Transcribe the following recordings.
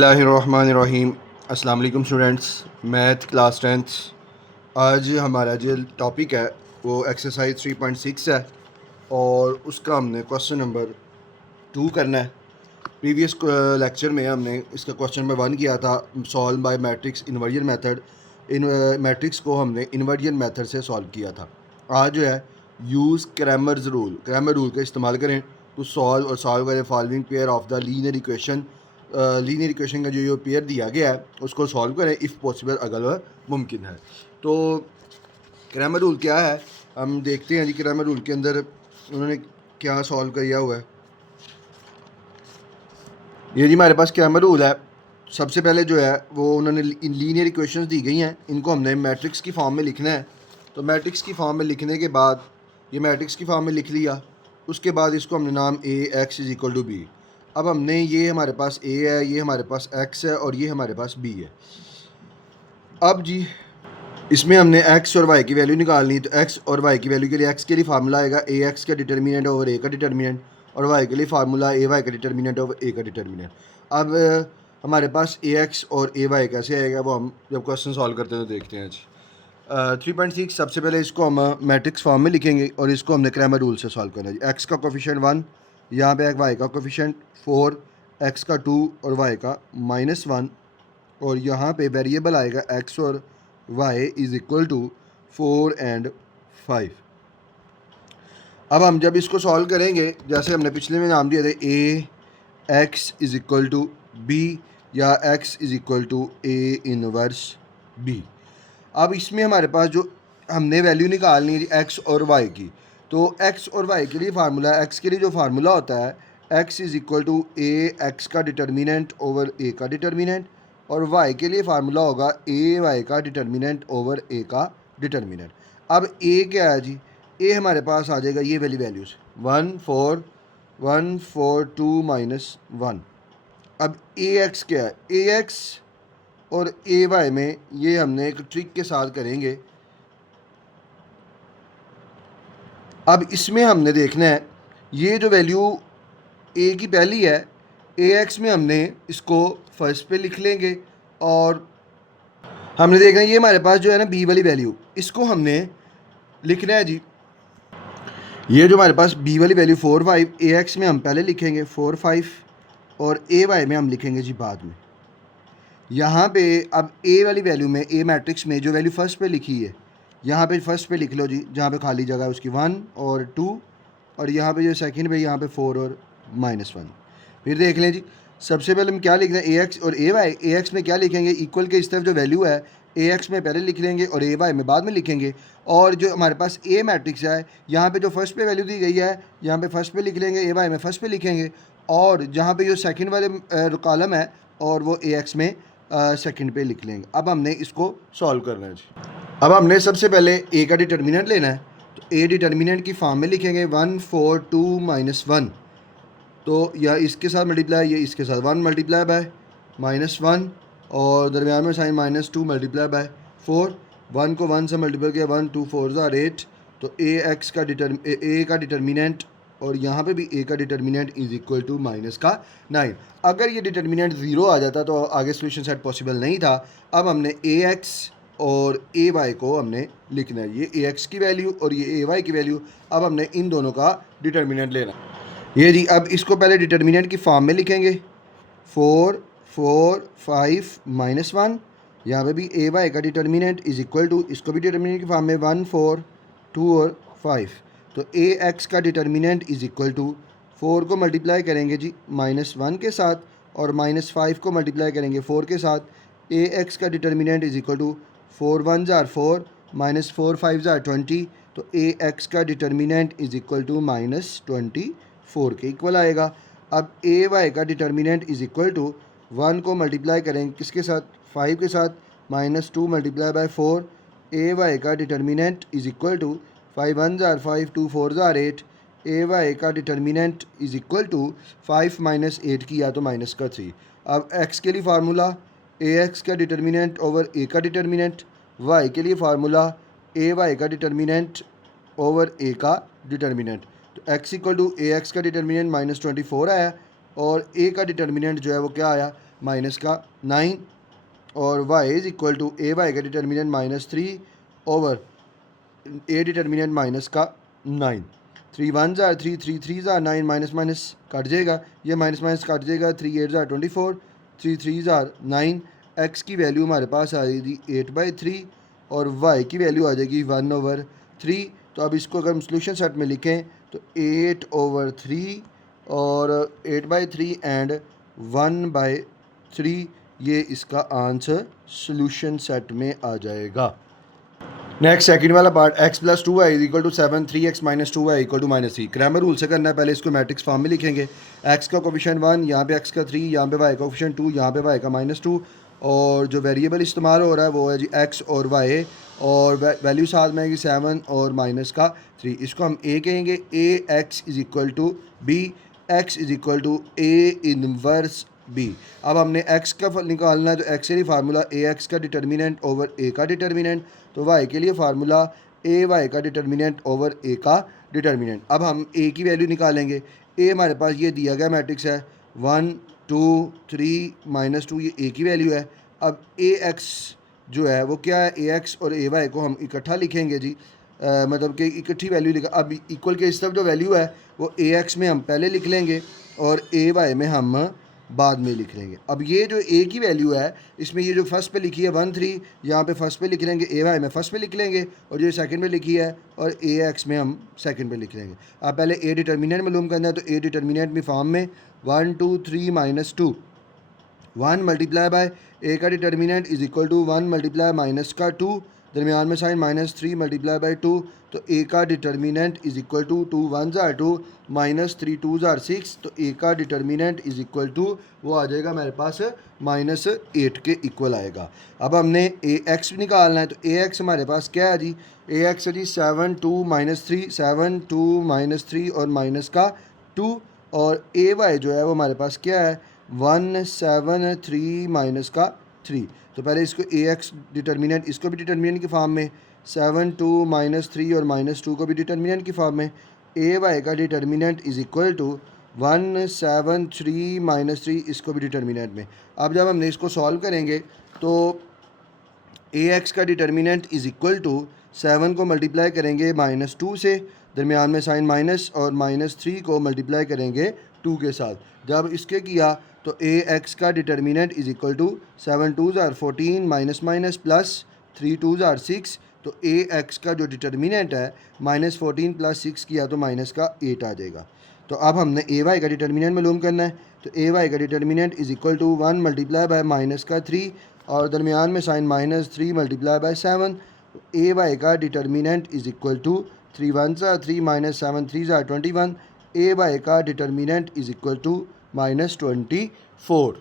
बिस्मिल्लाहिर्रहमानिर्रहीम। अस्सलाम वालेकुम स्टूडेंट्स, मैथ क्लास टेंथ। आज हमारा जो टॉपिक है वो एक्सरसाइज 3.6 है और उसका हमने क्वेश्चन नंबर 2 करना है। प्रीवियस लेक्चर में हमने इसका क्वेश्चन नंबर 1 किया था, solve by matrix inversion method. In matrix को हमने इन्वर्जन मेथड से सॉल्व किया था। आज जो है यूज़ क्रैमर्स रूल का इस्तेमाल करें टू सॉल्व और सॉल्व करें following pair of the linear equation. Linear equation का जो पेयर दिया गया है उसको सॉल्व करें इफ़ पॉसिबल, अगर वह मुमकिन है। तो क्रैमर रूल क्या है, हम देखते हैं जी। क्रैमर रूल के अंदर उन्होंने क्या सॉल्व किया हुआ है। ये जी हमारे पास क्रैमर रूल है। सबसे पहले जो है वो उन्होंने लीनियर इक्वेशंस दी गई हैं, इनको हमने मैट्रिक्स की फॉर्म में लिखना है। तो मैट्रिक्स की फॉर्म में लिखने के बाद ये मैट्रिक्स की फॉर्म में लिख लिया, उसके बाद इसको हमने नाम A x is equal to B. अब हमने ये हमारे पास ए है, ये हमारे पास एक्स है और ये हमारे पास बी है। अब जी इसमें हमने एक्स और वाई की वैल्यू निकालनी है। तो एक्स और वाई की वैल्यू के लिए एक्स के लिए फार्मूला आएगा ए एक्स का डिटर्मिनेंट ओवर ए का डिटर्मिनेंट, और वाई के लिए फार्मूला ए वाई का डिटर्मिनेंट ओवर ए का डिटर्मिनेंट। अब हमारे पास ए एक्स और ए वाई कैसे आएगा वो हम जब क्वेश्चन सॉल्व करते हैं तो देखते हैं जी। 3.6 सबसे पहले इसको हम मैट्रिक्स फॉर्म में लिखेंगे और इसको हमने क्रैमर रूल से सॉल्व करना है जी। एक्स का कोफिशिएंट 1, यहाँ पे वाई का कोफिशिएंट 4, एक्स का 2 और वाई का -1, और यहाँ पे वेरिएबल आएगा एक्स और y is equal to 4 and 5। अब हम जब इसको सॉल्व करेंगे, जैसे हमने पिछले में नाम दिए थे A x is equal to B या x is equal to A inverse B. अब इसमें हमारे पास जो हमने वैल्यू निकालनी है एक्स और वाई की, तो एक्स और वाई के लिए फार्मूला, एक्स के लिए जो फार्मूला होता है x is equal to A x का डिटर्मिनेंट ओवर ए का डिटर्मिनेंट, और वाई के लिए फार्मूला होगा ए वाई का डिटर्मिनेंट ओवर ए का डिटर्मिनेंट। अब ए क्या है जी, ए हमारे पास आ जाएगा ये वाली वैल्यूज़ 1 4 -1। अब ए एक्स क्या है, ए एक्स और ए वाई में ये हमने एक ट्रिक के साथ करेंगे। अब इसमें हमने देखना है ये जो वैल्यू ए की पहली है, ए एक्स में हमने इसको फर्स्ट पे लिख लेंगे, और हमने देखना है ये हमारे पास जो है ना बी वाली वैल्यू, इसको हमने लिखना है जी। ये जो हमारे पास बी वाली वैल्यू 4 5 ए एक्स में हम पहले लिखेंगे 4 5, और ए वाई में हम लिखेंगे जी बाद में। यहाँ पे अब ए वाली वैल्यू में, ए मैट्रिक्स में जो वैल्यू फर्स्ट पे लिखी है, यहाँ पे फर्स्ट पे लिख लो जी, जहाँ पे खाली जगह है उसकी 1 और 2, और यहाँ पे जो सेकंड पे यहाँ पे 4 और -1। फिर देख लें जी, सबसे पहले हम क्या लिख रहे हैं ए एक्स और ए वाई। ए एक्स में क्या लिखेंगे, इक्वल के इस तरफ जो वैल्यू है ए एक्स में पहले लिख लेंगे और ए वाई में बाद में लिखेंगे। और जो हमारे पास ए मैट्रिक्स है, यहाँ पे जो फर्स्ट पे वैल्यू दी गई है यहाँ पे फर्स्ट पे लिख लेंगे, ए वाई में फर्स्ट पे लिखेंगे, और जहाँ पे जो सेकंड वाले कॉलम है और वो ए एक्स में सेकंड पे लिख लेंगे। अब हमने इसको सॉल्व करना है जी। अब हमने सबसे पहले ए का डिटर्मिनेंट लेना है, तो ए डिटर्मिनेंट की फॉर्म में लिखेंगे 1 4 2 -1। तो या इसके साथ मल्टीप्लाई, ये इसके साथ 1 मल्टीप्लाई बाय -1, और दरमियान में साइन -2 मल्टीप्लाई बाय 4। 1 को 1 से मल्टीप्लाई किया, 1 2 4 8। तो ए एक्स का ए का डिटर्मिनेंट, और यहाँ पे भी ए का डिटर्मिनेंट इज इक्वल टू -9। अगर ये डिटर्मिनेंट 0 आ जाता तो आगे सोल्यूशन सेट पॉसिबल नहीं था। अब हमने ए एक्स और ए वाई को हमने लिखना है, ये ए एक्स की वैल्यू और ये ए वाई की वैल्यू। अब हमने इन दोनों का डिटर्मिनेंट लेना है ये जी। अब इसको पहले डिटर्मिनेंट की फॉर्म में लिखेंगे 4 4 5 -1। यहाँ पे भी ए वाई का डिटर्मिनेंट इज इक्वल टू, इसको भी डिटर्मिनेंट की फॉर्म में 1 4 2 और 5। तो ए एक्स का डिटर्मिनेंट इज इक्वल टू 4 को मल्टीप्लाई करेंगे जी -1 के साथ, और -5 को मल्टीप्लाई करेंगे 4 के साथ। ए एक्स का डिटर्मिनेंट इज इक्वल टू 4 1 4 -4 5 20। तो ए एक्स का डिटर्मिनेंट इज इक्वल टू -24 के इक्वल आएगा। अब ए वाई का डिटर्मिनेंट इज इक्वल टू 1 को मल्टीप्लाई करेंगे किसके साथ, 5 के साथ, -2 मल्टीप्लाई बाय 4। ए वाई का determinant is equal to 5 1 5 2 4 8। A y का डिटर्मिनेंट इज इक्वल टू 5 -8 की या तो माइनस का 3। अब एक्स के लिए फार्मूला ए एक्स का डिटर्मिनेंट ओवर ए का डिटर्मिनेंट, वाई के लिए फार्मूला ए वाई का डिटर्मिनेंट ओवर ए का डिटर्मिनेंट। तो x equal to A x का डिटर्मिनेंट -24 आया, और ए का डिटर्मिनेंट जो है वो क्या आया माइनस का 9 और y is equal to A y का determinant -3 over A determinant minus का 9। 3 1 ज़ार 3 3 3 ज़ार 9 माइनस माइनस कट जाएगा, ये माइनस माइनस कट जाएगा, 3 8 ज़ार 24, 3 3 ज़ार 9। x की वैल्यू हमारे पास आ जाएगी 8/3 और y की वैल्यू आ जाएगी 1/3। तो अब इसको अगर हम सोल्यूशन सेट में लिखें तो 8/3 और 8/3 एंड 1/3 ये इसका आंसर सोल्यूशन सेट में आ जाएगा। नेक्स्ट सेकंड वाला part x plus 2y is equal to 7 3x minus 2y equal to -3। Cramer rule से करना है, पहले इसको मैट्रिक्स फॉर्म में लिखेंगे। x का कोफिशिएंट 1, यहाँ पे x का 3, यहाँ पे y का कोफिशिएंट 2, यहाँ पे y का -2 और जो वेरिएबल इस्तेमाल हो रहा है वो है जी x और y और वैल्यू साथ में आएगी 7 और -3। इसको हम a कहेंगे। a x is equal to b, x is equal to a inverse b। अब हमने x का निकालना है तो x से ही फार्मूला ax का डिटर्मिनेंट ओवर a का डिटर्मिनेंट, तो y के लिए फार्मूला ए वाई का डिटर्मिनेंट ओवर ए का डिटर्मिनेंट। अब हम a की वैल्यू निकालेंगे। a हमारे पास ये दिया गया मैट्रिक्स है 1 2 3 -2, ये a की वैल्यू है। अब ax जो है वो क्या है, ax और ay को हम इकट्ठा लिखेंगे जी, मतलब कि इकट्ठी वैल्यू लिखा। अब इक्वल के इस तरफ जो वैल्यू है वो ax में हम पहले लिख लेंगे और ay में हम बाद में लिख लेंगे। अब ये जो a की वैल्यू है इसमें ये जो फर्स्ट पे लिखी है 1 3, यहाँ पे फर्स्ट पे लिख लेंगे, ay में फर्स्ट पे लिख लेंगे और जो सेकंड पे लिखी है और ax में हम सेकंड पे लिख लेंगे। अब पहले a डिटर्मिनेंट मालूम करना है तो a डिटर्मिनेंट में फॉर्म में 1 2 3 -2 1 मल्टीप्लाई बाय ए का determinant is equal to 1 multiply minus का 2, दरमियान में साइन -3 मल्टीप्लाई बाय 2, तो ए का डिटर्मिनेंट इज इक्वल टू 2 1 ज़ार 2 -3 2 ज़ार 6, तो ए का डिटर्मिनेंट इज इक्वल टू वो आ जाएगा मेरे पास -8 के इक्वल आएगा। अब हमने ए एक्स निकालना है तो ए एक्स हमारे पास क्या है जी, ए एक्स है जी 7 2 -3 7 2 -3 और माइनस का 2 और ए वाई जो है वो हमारे पास क्या है 1 7 3 माइनस का 3। तो पहले इसको ए एक्स डिटर्मिनेंट, इसको भी डिटर्मिनेंट की फॉर्म में 7 2 -3 और -2 को भी डिटर्मिनेंट की फॉर्म में। ए वाई का डिटर्मिनेंट इज इक्वल टू 1 7 3 -3, इसको भी डिटर्मिनेंट में। अब जब हमने इसको सॉल्व करेंगे तो ए एक्स का डिटर्मिनेंट इज इक्वल टू 7 को मल्टीप्लाई करेंगे -2 से, दरमियान में साइन माइनस और -3 को मल्टीप्लाई करेंगे 2 के साथ। जब इसके किया तो ए एक्स का डिटर्मिनेंट इज इक्वल टू 7 2 ज़ार 14 माइनस माइनस प्लस 3 2 ज़ार 6, तो ए एक्स का जो डिटर्मिनेंट है -14 + 6 किया तो माइनस का 8 आ जाएगा। तो अब हमने ए वाई का डिटर्मिनेंट मालूम करना है तो ए वाई का determinant is equal to 1 multiply by minus का 3 और दरमियान में sign -3 multiply by 7, A y का डिटर्मिनेंट इज इक्वल टू 3 1 ज़ार 3 -7 3 ज़ार 21, ए वाई का determinant is equal to -24।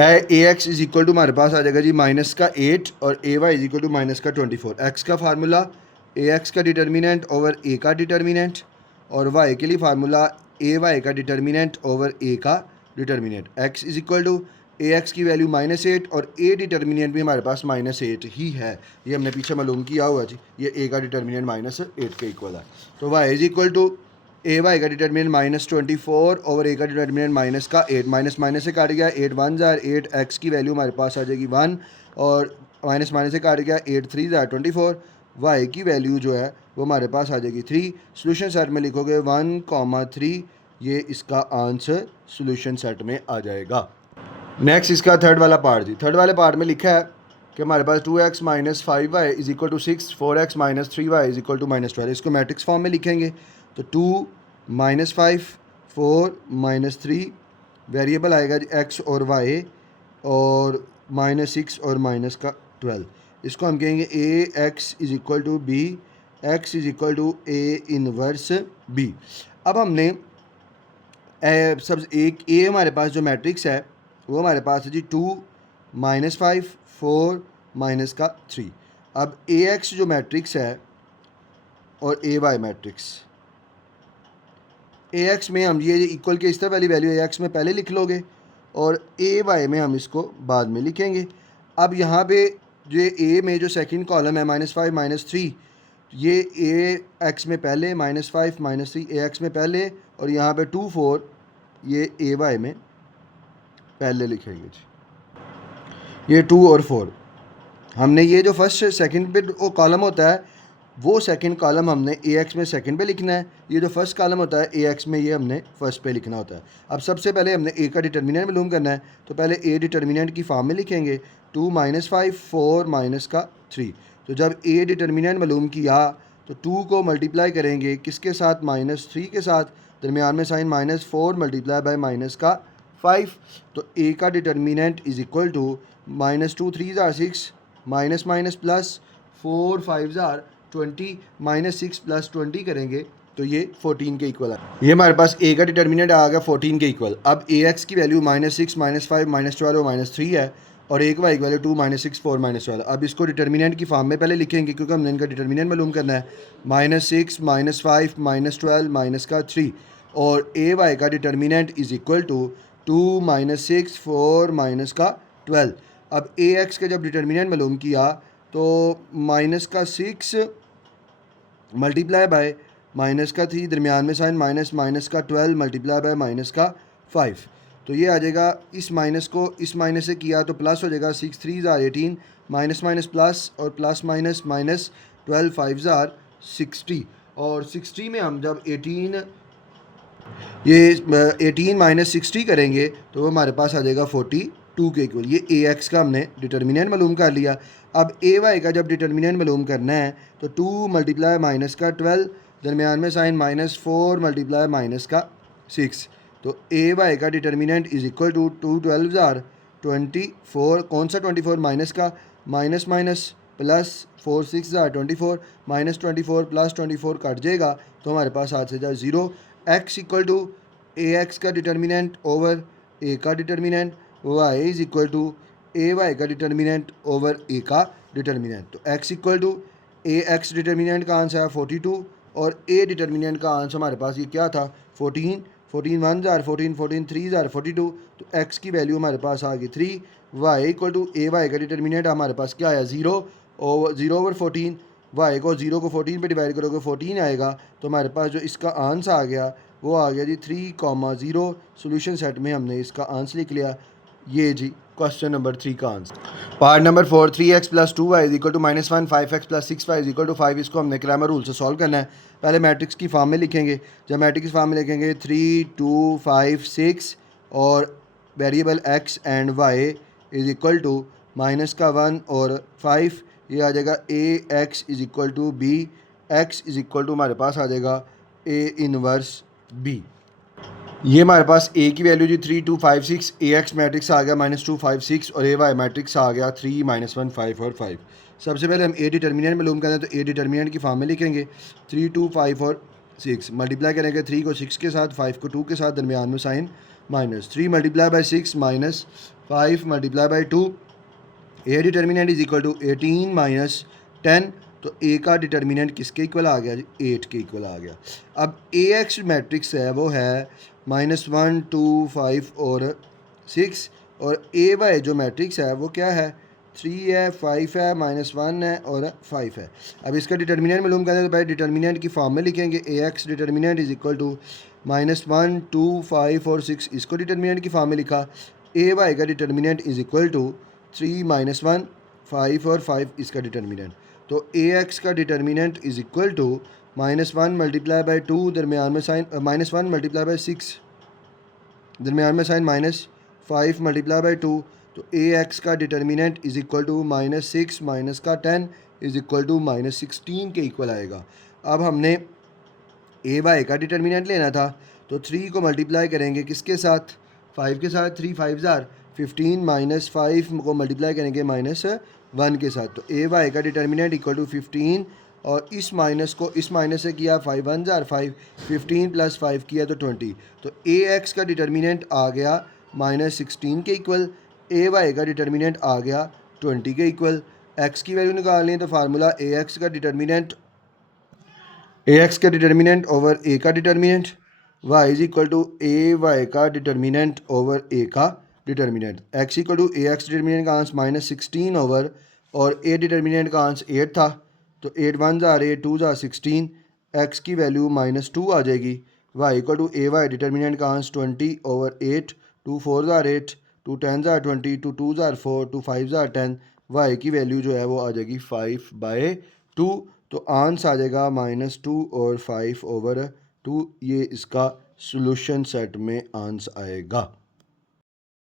A x is equal to हमारे पास आ जाएगा जी माइनस का 8 और A y is equal to minus का 24। एक्स का फार्मूला ए एक्स का डिटर्मिनेंट ओवर ए का डिटर्मिनेंट और वाई के लिए फार्मूला ए वाई का डिटर्मिनेंट ओवर ए का determinant. X is equal to A x की वैल्यू -8 और ए डिटर्मिनेंट भी हमारे पास -8 ही है, ये हमने पीछे मालूम किया हुआ जी, ये ए का डिटर्मिनेंट -8 के इक्वल है। तो y is equal to A y का डिटर्मिनेंट -24 और ए का डिटर्मिनेंट माइनस का 8, माइनस माइनस से काट गया 8 1 ज़ार 8, एक्स की वैल्यू हमारे पास आ जाएगी 1 और माइनस माइनस से काट गया 8 3 ज़ार 24, वाई की वैल्यू जो है वो हमारे पास आ जाएगी 3। सोल्यूशन सेट में लिखोगे 1,3, ये इसका आंसर सोल्यूशन सेट में आ जाएगा। नेक्स्ट इसका थर्ड वाला पार्ट जी, थर्ड वाले पार्ट में लिखा है कि हमारे पास 2x - 5y is equal to 6, 4x - 3y is equal to -12। इसको मैट्रिक्स फॉर्म में लिखेंगे तो 2 -5 4 -3 वेरिएबल आएगा जी x और y और -6 और माइनस का 12। इसको हम कहेंगे A x is equal to B, x is equal to A inverse B. अब हमने सब एक ए हमारे पास जो मैट्रिक्स है वो हमारे पास है जी 2 -5 4 माइनस का 3। अब ए एक्स जो मैट्रिक्स है और A Y matrix, A x में हम ये इक्वल के इस तरह वाली वैल्यू ए एक्स में पहले लिख लोगे और ए वाई में हम इसको बाद में लिखेंगे। अब यहाँ पे जो ए में जो सेकंड कॉलम है -5 -3, ये ए एक्स में पहले, -5 -3 ए एक्स में पहले और यहाँ पे 2 4 ये ए वाई में पहले लिखेंगे जी। ये 2 और 4 हमने ये जो फर्स्ट सेकंड पे वो कॉलम होता है वो सेकंड कॉलम हमने ए एक्स में सेकंड पे लिखना है। ये जो फर्स्ट कॉलम होता है ए एक्स में ये हमने फर्स्ट पे लिखना होता है। अब सबसे पहले हमने ए का डिटर्मिनेंट मालूम करना है, तो पहले ए डिटर्मिनेंट की फॉर्म में लिखेंगे 2 - 5 4 -3। तो जब ए डिटर्मिनेंट मालूम किया तो 2 को मल्टीप्लाई करेंगे किसके साथ, -3 के साथ, दरमियान में साइन -4 मल्टीप्लाई बाय -5। तो ए का डिटर्मिनेंट इज इक्वल टू -2 3 ज़ार 6 माइनस माइनस प्लस 4 5 ज़ार 20 -6 + 20 करेंगे तो ये 14 के इक्वल है। ये हमारे पास ए का डिटर्मिनेंट आ गया 14 के इक्वल। अब ए एक्स की वैल्यू -6 -5 -12 और -3 है और ए का वैल्यू 2 -6 4 -12। अब इसको डिटर्मिनेंट की फॉर्म में पहले लिखेंगे क्योंकि हमने इनका डिटर्मिनेंट मालूम करना है। -6 -5 -12 -3 और ए वाई का डिटर्मिनेंट इज इक्वल टू 2 -6 4 -12। अब ए एक्स का जब डिटर्मिनेंट मालूम किया तो -6 मल्टीप्लाई बाय -3, दरमियान में साइन -12 मल्टीप्लाई बाय -5। तो ये आ जाएगा, इस माइनस को इस माइनस से किया तो प्लस हो जाएगा 6 3 ज़ार 18 माइनस प्लस और प्लस -12 5 ज़ार 60 और 60 में हम जब 18 -60 करेंगे तो हमारे पास आ जाएगा 42 के इक्वल। ये ए एक्स का हमने डिटर्मिनेंट मालूम कर लिया। अब ए वाई का जब डिटर्मिनेंट मालूम करना है तो 2 मल्टीप्लाई -12 दरमियान में साइन -4 मल्टीप्लाई -6। तो ए वाई का डिटर्मिनेंट इज इक्वल टू 2 12 ज़ार 24। कौन सा 24? माइनस का माइनस माइनस प्लस 4 6 ज़ार 24 -24 + 24 कट जाएगा तो हमारे पास हाथ से जाए 0। X equal to A x का डिटर्मिनेंट ओवर ए का determinant, y is equal to A y का डिटर्मिनेंट ओवर ए का डिटर्मिनेंट। तो x equal to A x determinant का आंसर है 42 और ए डिटर्मिनेंट का आंसर हमारे पास ये क्या था 14 14 1 ज़ार 14 14 3 ज़ार 42। तो एक्स की वैल्यू हमारे पास आ गई 3। Y equal to A y का डिटर्मिनेंट हमारे पास क्या आया 0 ओवर 14। वाई को 0 को 14 पे डिवाइड करोगे 14 आएगा। तो हमारे पास जो इसका आंसर आ गया वो आ गया जी 3,0। सोल्यूशन सेट में हमने इसका आंसर लिख लिया। ये जी क्वेश्चन नंबर 3 का answer. Part number 4 3x + 2y = -1 5x + 6y = 5। इसको हमने क्रैमर रूल से सॉल्व करना है। पहले मैट्रिक्स की फॉर्म में लिखेंगे। जब मैट्रिक्स फॉर्म में लिखेंगे 3 2 5 6 और variable x and y is equal to -1 और 5। ये आ जाएगा ax is equal to b, x is equal to हमारे पास आ जाएगा a इनवर्स b। ये हमारे पास a की वैल्यू जी 3 2 5 6, ax मैट्रिक्स आ गया -2 5 6 और ay मैट्रिक्स आ गया 3 -1 5 और 5। सबसे पहले हम a डिटर्मिनेंट मालूम करना है तो a डिटर्मिनेंट की फॉर्म में लिखेंगे 3 2 5 और 6 मल्टीप्लाई करेंगे 3 को 6 के साथ 5 को 2 के साथ, दरमियान में sign -3 multiply by 6 -5 multiply by 2। A determinant is equal to 18 - 10। तो ए का डिटर्मिनेंट किसके इक्वल आ गया जी 8 के इक्वल आ गया। अब ए एक्स मैट्रिक्स है वो है -1 2 5 और 6 और ए वाई जो मैट्रिक्स है वो क्या है 3 है 5 है -1 है और 5 है। अब इसका डिटर्मिनेंट मालूम करना है तो भाई डिटर्मिनेंट की फॉर्म में लिखेंगे A x determinant is equal to -1 2 5 और 6। इसको डिटर्मिनेंट की फॉर्म में लिखा। ए वाई का डिटर्मिनेंट इज इक्वल टू 3 -1 5 और 5 इसका डिटर्मिनेंट। तो ए एक्स का determinant is equal to -1 multiply by 2 दरमियान में साइन -1 मल्टीप्लाई बाय 6 दरमियान में साइन -5 मल्टीप्लाई बाय 2। तो ए एक्स का determinant is equal to -6 -10 is equal to -16 के इक्वल आएगा। अब हमने ए वाई का डिटर्मिनेंट लेना था तो 3 को मल्टीप्लाई करेंगे किसके साथ 5 के साथ, 3 5 ज़ार 15 -5 को मल्टीप्लाई करेंगे -1 के साथ। तो ए वाई का डिटर्मिनेंट इक्वल टू 15 और इस माइनस को इस माइनस से किया 5 1 ज़ार 5 15 + 5 किया तो 20। तो ए एक्स का डिटर्मिनेंट आ गया -16 के इक्वल, ए वाई का डिटर्मिनेंट आ गया 20 के इक्वल। एक्स की वैल्यू निकालनी है तो फार्मूला ए एक्स का डिटर्मिनेंट ओवर ए का determinant, y is equal to A y का डिटर्मिनेंट ओवर ए का determinant. X equal to A x determinant का आंसर -16 ओवर और ए डिटर्मिनेंट का आंसर 8 था। तो 8 1 ज़ार 8 2 ज़ार 16, एक्स की वैल्यू -2 आ जाएगी। Y equal to A y determinant का आंसर 20 ओवर 8 2 4 ज़ार 8 टू टेन ज़ार 20, टू टू ज़ार 4, टू 5 ज़ार 10। वाई की वैल्यू जो है वो आ जाएगी 5/2। तो आंस आ जाएगा -2 और 5/2। ये इसका सोल्यूशन सेट में आंस आएगा।